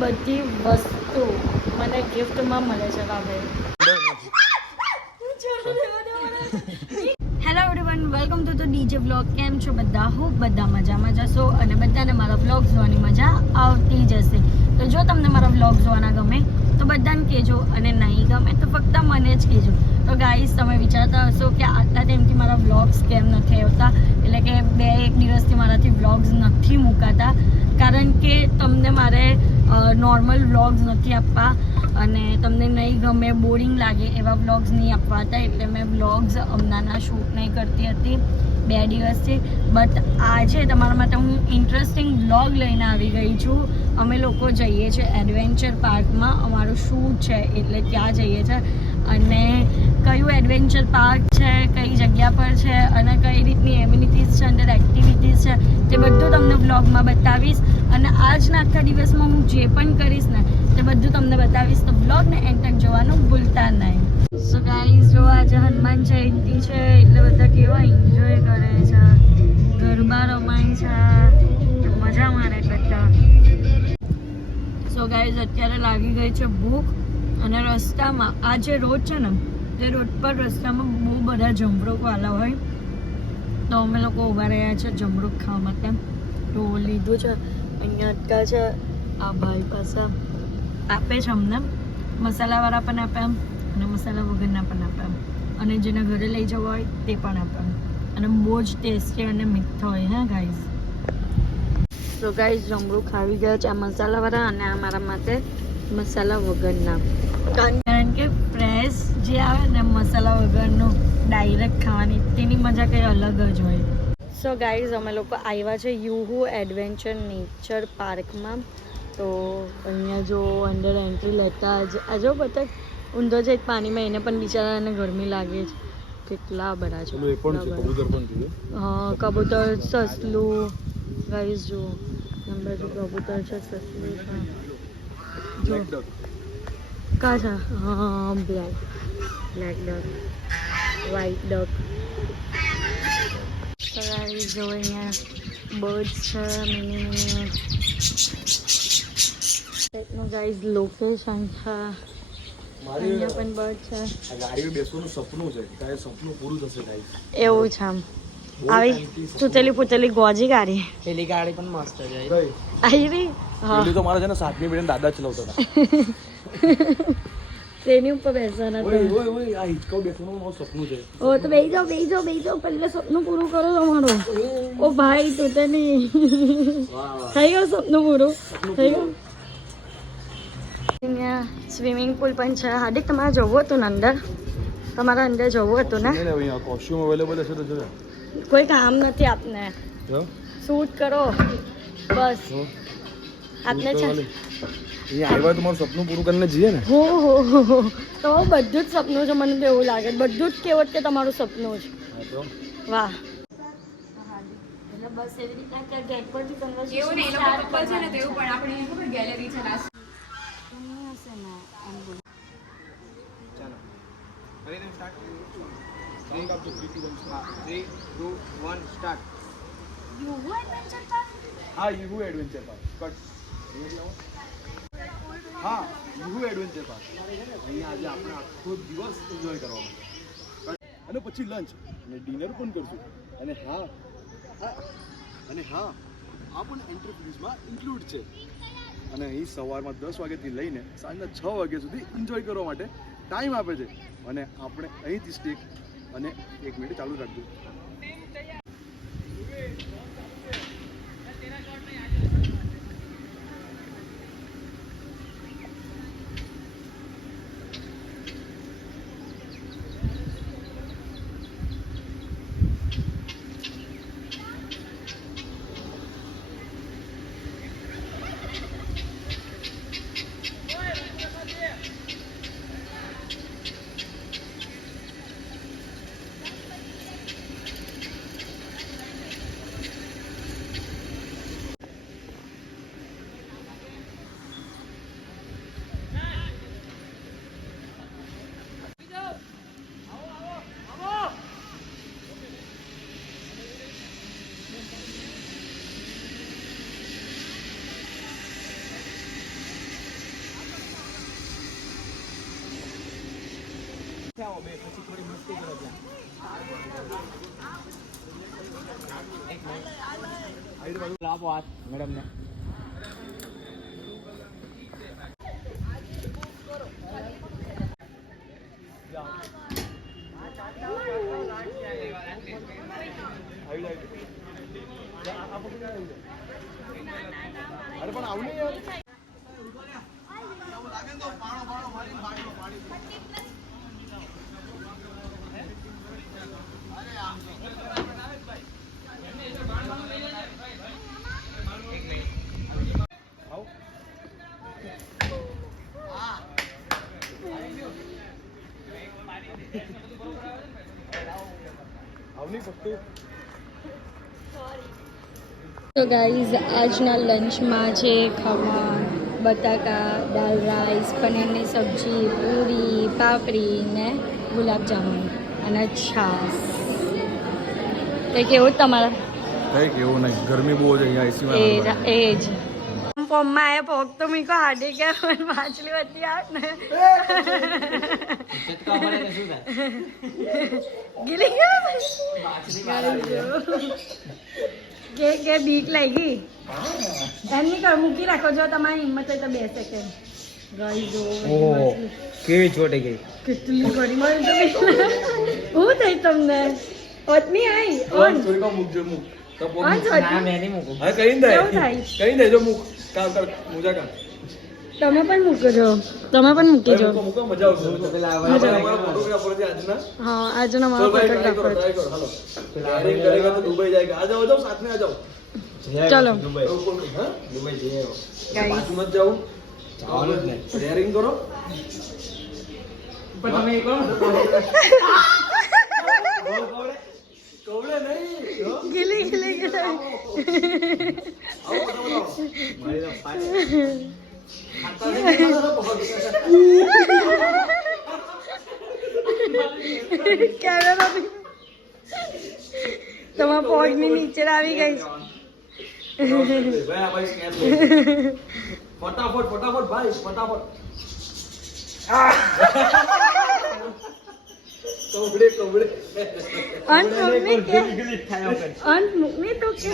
બધી વસ્તુ મને ગિફ્ટમાં મળે છે ભાઈ. Hello everyone, welcome to the DJ vlog. કેમ છો બધા? હું બધા મજામાં જશો અને બધાને મારા વ્લોગ જોવાની મજા આવતી જશે. તો જો તમને મારા વ્લોગ જોવાના ગમે તો બધાને કહેજો અને નહીં ગમે તો ફક્ત મને જ કહેજો. તો ગાઈસ, તમે વિચારતા હશો કે આટલા ટાઈમથી મારા વ્લોગ્સ કેમ નથી આવતા, એટલે કે 2-1 દિવસથી મારાથી વ્લોગ્સ નથી મુકાતા, કારણ કે તમને મારે નોર્મલ વ્લોગ્સ નથી આપવા અને તમને નહીં ગમે, બોરિંગ લાગે એવા વ્લોગ્સ નહીં આપવા હતા. એટલે મેં વ્લોગ્સ હમણાંના શૂટ નહીં કરતી હતી 2 દિવસથી. બટ આજે તમારા માટે હું ઇન્ટરેસ્ટિંગ વ્લોગ લઈને આવી ગઈ છું. અમે લોકો જઈએ છીએ એડવેન્ચર પાર્કમાં, અમારું શૂટ છે એટલે ત્યાં જઈએ છીએ. અને કયું એડવેન્ચર પાર્ક છે, કઈ જગ્યા પર છે અને કઈ રીતની એમ્યુનિટીઝ છે, અંદર એક્ટિવિટીઝ છે, તે બધું તમને વ્લોગમાં બતાવીશ. અને આજના આખા દિવસમાં હું જે પણ કરીશ ને તે બધું તમને બતાવીશ. તો વ્લોગને એન્ડ તક જોવાનું ભૂલતા નહીં. સો ગાઈઝ, જો આજે હનુમાન જયંતિ છે એટલે બધા કેવા એન્જોય કરે છે, ગરબા રમાય છે, મજા મારે બધા. સો ગાઈઝ, અત્યારે લાગી ગઈ છે ભૂખ અને રસ્તામાં આ જે રોડ છે ને તે રોડ પર રસ્તામાં બહુ બધા જમરૂખ વાળા હોય, તો અમે લોકો ઊભા રહ્યા છે જમરૂખ ખાવા માટે. તો લીધું છે, અહીંયા અટકા છે, આ ભાઈ પાસે આપે છે અમને, મસાલાવાળા પણ આપે અને મસાલા વગરના પણ આપે, અને જેને ઘરે લઈ જવા હોય તે પણ આપે. અને બહુ જ ટેસ્ટી અને મીઠો હોય. હા ગાઈઝ, તો ગાઈઝ જમરૂખ આવી ગયા છે, આ મસાલાવાળા અને આ મારા માટે મસાલા વગરના, કારણ કે ફ્રેશ જે આવે ને મસાલા વગરનું ડાયરેક્ટ ખાવાની તેની મજા કંઈ અલગ જ હોય. સો ગાઈઝ, અમે લોકો આવ્યા છે યુહુ એડવેન્ચર નેચર પાર્કમાં. તો અહીંયા જો અંદર એન્ટ્રી લેતા જ આ જો બતક ઊંધો છે પાણીમાં, એને પણ બિચારાને ગરમી લાગે છે. કેટલા બધા છે, હા, કબૂતર, સસલું. ગાઈઝ જો અંદર જો કબૂતર છે, સસલું છે, જો કા છે, હા, બ્લેક ડક, વ્હાઈટ ડક. તો ગાઈઝ જો અહીંયા બર્ડ્સ છે, મિની ટાઈપનું ગાઈઝ લોકેશન છે. અહીંયા પણ બર્ડ છે. ગાડીમાં બેસવાનું સપનું છે, તારે સપનું પૂરું થશે ગાઈઝ. એવું છે આમ આવી તૂટેલી ફૂટેલી ગોજી ગાડી. પેલી ગાડી પણ મસ્ત છે. આવી રહી, હા, પેલી તો મારા છે ને 7મી પેઢીના દાદા ચલાવતા હતા. તેની ઉપર બેસવાના હતા. ઓય ઓય, આ હિચકાઓ બેસવાનું મારું સપનું છે. ઓ તો બેસી જાઓ, બેસી જાઓ, બેસી જાઓ, પહેલે સપનું પૂરું કરો તમારું. ઓ ભાઈ તૂટે નહીં. થઈ ગયું સપનું પૂરું, થઈ ગયું. અહીંયા સ્વિમિંગ પુલ પણ છે. હાર્દિક, તમારે જવું હતું ને અંદર? તમારે અંદર જવું હતું ને? અહીંયા કોસ્ટ્યુમ અવેલેબલ હશે તો જોઈએ. કોઈ કામ નથી આપને, શૂટ કરો બસ. આપને છે અહીંયા આવ્યા તમારું સપનું પૂરું કરીને જઈએ ને. હો તો બધું જ સપનું છે, મને તો એવું લાગે બધું જ કેવત કે તમારું સપનું છે. વાહ. એટલે બસ એવી રીતના કે ગેટ પરથી કન્વર્સેશન એવું ને, એ લોકો કપલ છે ને તો એવું પણ આપણે ખબર ગેલેરી છે લાસ્ટ. હશે ને એમ બોલ. ચાલો ફરીથી start. 3 2 1 start. Yoohoo Adventure Park. હા, યુહુ એડવેન્ચર પાર્ક. કટ. હા, યુહુ એડવેન્ચર પાર્ક. અહીંયા આજે આપણે આખો દિવસ એન્જોય કરવાનો છે અને પછી લંચ અને ડિનર પણ કરશું. અને હા, આ પણ એન્ટ્રી ફીસમાં ઇન્ક્લુડ છે. અને અહીં સવારમાં 10 વાગ્યાથી લઈને સાંજના 6 વાગ્યા સુધી એન્જોય કરવા માટે ટાઈમ આપે છે. અને આપણે અહીંથી સ્ટે અને 1 મિનિટ ચાલુ રાખજો. આવો બે પછી થોડી મસ્તી કરો ત્યાં. એક મિનિટ આપો હાથ મેડમને. અરે પણ આવું નહીં યાર. તો ગાઈઝ આજના લંચમાં છે ખમણ, બટાકા, દાલ રાઈસ, પનીરની સબ્જી, પૂરી, પાપડી ને ગુલાબજામુન અને છાશ. તો કેવું તમારા? કઈ કેવું નહીં, ગરમી બહુ છે અહીંયા એસીમાં. એ જ પમ્મા એ પોક તો મીકો હાડી કે માછલી બધી આવે ને ચટકા પડે તો શું થાય? ગીલી ગયા માછલી મારા કે બીક લાગી એમની કર મૂકી રાખો. જો તમારી હિંમત હોય તો 2 સેકન્ડ. ગઈ જો ઓહો કેવી ચોટી ગઈ. કેટલી ઘડી મારી તો બીક હું થઈ તમને ઓતમી આઈ ઓન મૂકજો મૂક. ઓન ના મેં નહીં મૂકું. હા કઈ દે કેવું થાય? કઈ દે જો મૂક. કામ કર મુજા કામ. તમે પણ મૂકજો, તમે પણ મૂકી જો. મૂકો મજા આવશે. પેલા અમારા ફોટોગ્રાફર છે આજના. હા આજનો મારો चलो भाई ट्राई करो ફોટોગ્રાફર. ट्राई करो हेलो हायरिंग करेगा तो दुबई जाएगा आ जाओ साथ में आ जाओ चलो. દુબઈ हाँ દુબઈ જઈએ ગાઈસ बाजू मत जाओ જવાનું જ નહીં. हायरिंग करो પણ તમે એ કરો ને. कवड़े नहीं ગીલી ગીલી ગીલી आओ बताओ મારી તો ફાટે. खाता नहीं बहुत કેમેરા બી તમારા પગની નીચે આવી ગઈ છે. भाई भाई स्कैन फटाफट फटाफट भाई फटाफट कवड़े कवड़े અંત મૂકની કે થાય વગર. અંત મૂકની તો કે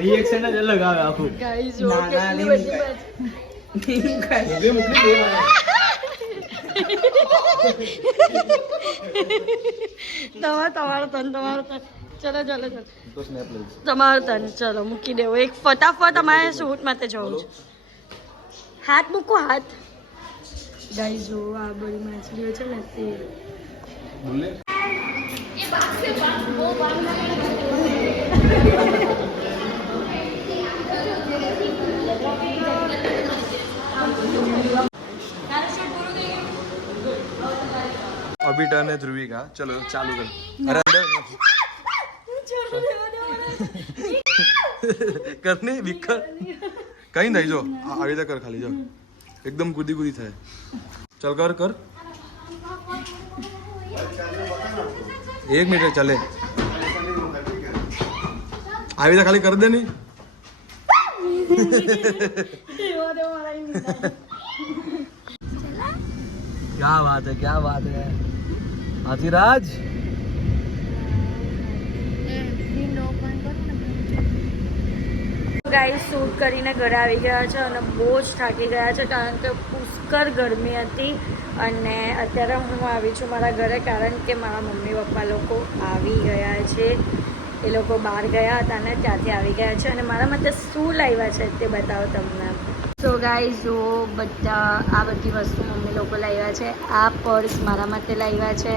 રિએક્શન જ અલગ આવે આખું. ગાઈસ જો ના, ના, કેટલી નહીં બધી મુકાય. બાત. मुझे मुक्ति दे रहा है તમારો તન ચલો ચલો ચલો तो स्नैप ले તમારો તન ચલો મૂકી દેવો. એક ફટાફટ અમારે શૂટ માટે જવું છે. હાથ મૂકો હાથ. ગાઈસ જો આ બધી માછલીઓ છે ને તે बोले अभी टर्न है ध्रुवी का चलो चालू कर अरे करने विकर कहीं नहीं जो આવી રીતે કર ખાલી જો એકદમ કૂદી કૂદી થાય ચલ કર કર 1 મિનિટ ચાલે આવી રીતે ખાલી કરી દે ની क्या बात है हाथीराज ગાઈસ શૂટ કરીને ઘરે આવી ગયા છે અને બહુ જ થાકી ગયા છે કારણ કે પુષ્કળ ગરમી હતી. અને અત્યારે હું આવી છું મારા ઘરે કારણ કે મારા મમ્મી પપ્પા લોકો આવી ગયા છે. એ લોકો બહાર ગયા હતા અને ત્યાંથી આવી ગયા છે અને મારા માટે શું લાવ્યા છે તે બતાવો તમને. સો ગાઈસ જો બધા આ બધી વસ્તુ મમ્મી લોકો લાવ્યા છે. આ પર્સ મારા માટે લાવ્યા છે.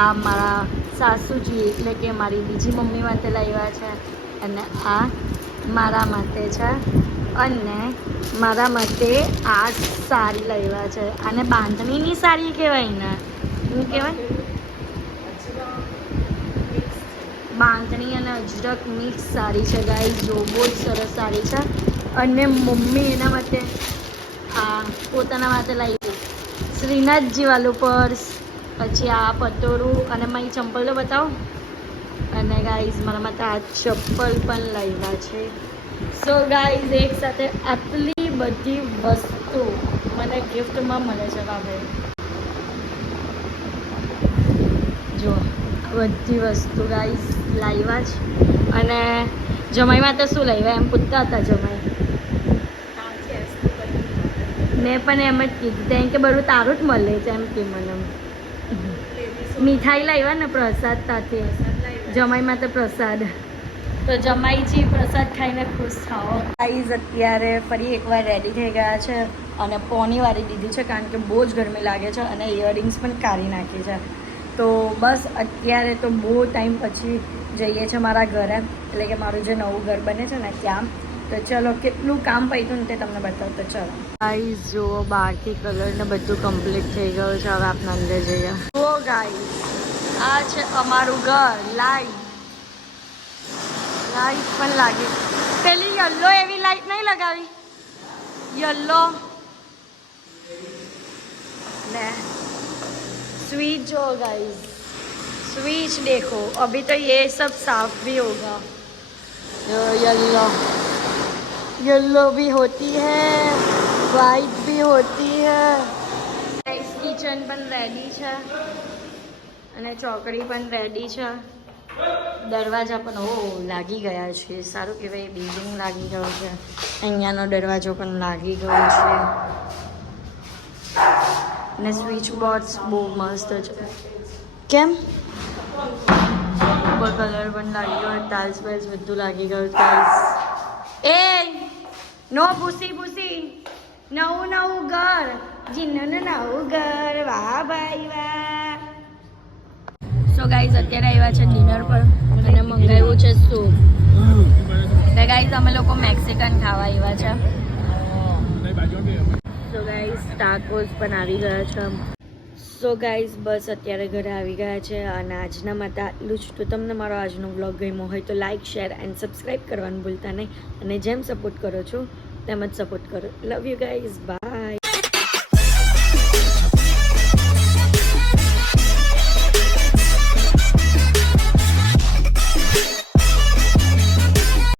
આ મારા સાસુજી એટલે કે મારી બીજી મમ્મી માટે લાવ્યા છે. અને આ મારા માટે છે. અને મારા માટે આ સાડી લાવ્યા છે. આને બાંધણીની સાડી કહેવાય ને શું કહેવાય? બાંધણી અને અજરક મિક્સ સાડી છે ગાઈસ જો બહુ જ સરસ સાડી છે. અને મમ્મી એના માટે આ પોતાના માટે લાવી શ્રીનાથજી વાળું પર્સ, પછી આ પતોરું અને મારી ચંપલ તો બતાવો. અને ગાઈઝ મારા માટે આ ચપ્પલ પણ લાવ્યા છે. સો ગાઈઝ એક સાથે આટલી બધી વસ્તુ મને ગિફ્ટમાં મળે છે. બાબે જો બધી વસ્તુ ગાઈસ લાવ્યા છે અને જમાઈમાં તો શું લાવ્યા એમ પૂછતા હતા જમાઈ. મેં પણ એમ જ કીધું ત્યાં કે બધું તારું જ મળે છે એમ કે મને મીઠાઈ લાવ્યા ને પ્રસાદ સાથે જમાઈમાં તો પ્રસાદ તો જમાઈજી પ્રસાદ ખાઈને ખુશ થાઓ. ગાઈઝ અત્યારે ફરી એકવાર રેડી થઈ ગયા છે અને પોની વાળી દીધી છે કારણ કે બહુ જ ગરમી લાગે છે અને ઇયરિંગ્સ પણ કાઢી નાખી છે. તો બસ અત્યારે તો બહુ ટાઈમ પછી જઈએ છીએ મારા ઘરે એટલે કે મારું જે નવું ઘર બને છે ને ત્યાં. તો ચલો કેટલું કામ પડ્યું ને તે તમને બતાવતો ચલો. ગાઈઝ જુઓ બહારથી કલર ને બધું કમ્પ્લીટ થઈ ગયું છે. હવે આપણે અંદર જઈએ. જુઓ ગાઈઝ આ છે અમારું ઘર. લાઈટ પણ લાગી. પેલી યલો એવી લાઈટ નહીં લગાવી યલો ને स्विच जो गाइस स्विच देखो अभी तो ये सब साफ भी होगा. येलो भी होती है वाइट भी होती है. गाइस किचन પણ રેડી છે અને ચોકડી પણ રેડી છે. દરવાજા પણ લાગી ગયા છે. સારું કહેવાય બિલ્ડિંગ લાગી ગયો છે. અહીંયાનો દરવાજો પણ લાગી ગયો છે ને સ્વિચ બોર્ડ્સ બહુ મસ્ત છે. કેમ ઉપર કલર પણ લાગી ગયો. ટાઇલ્સ વાઇલ્સ બધું લાગી ગયું. ટાઇલ્સ એ નો ભૂસી નવું ઘર જીનનું નવું ઘર. વાહ ભાઈ વાહ. સો ગાઈઝ અત્યારે આવ્યા છે ડિનર પર અને મંગાવ્યું છે સૂપ. તો ગાઈઝ અમે લોકો મેક્સિકન ખાવા આવ્યા છે. સો ગાઈઝ ટાકોસ પણ આવી ગયા છે. સો ગાઈઝ બસ અત્યારે ઘરે આવી ગયા છે અને આજના માટે આટલું જ. તો તમને મારો આજનો વ્લોગ ગમ્યો હોય તો લાઇક શેર એન્ડ સબસ્ક્રાઈબ કરવાનું ભૂલતા નહીં અને જેમ સપોર્ટ કરો છો તેમ જ સપોર્ટ કરો. Love you guys. બાય.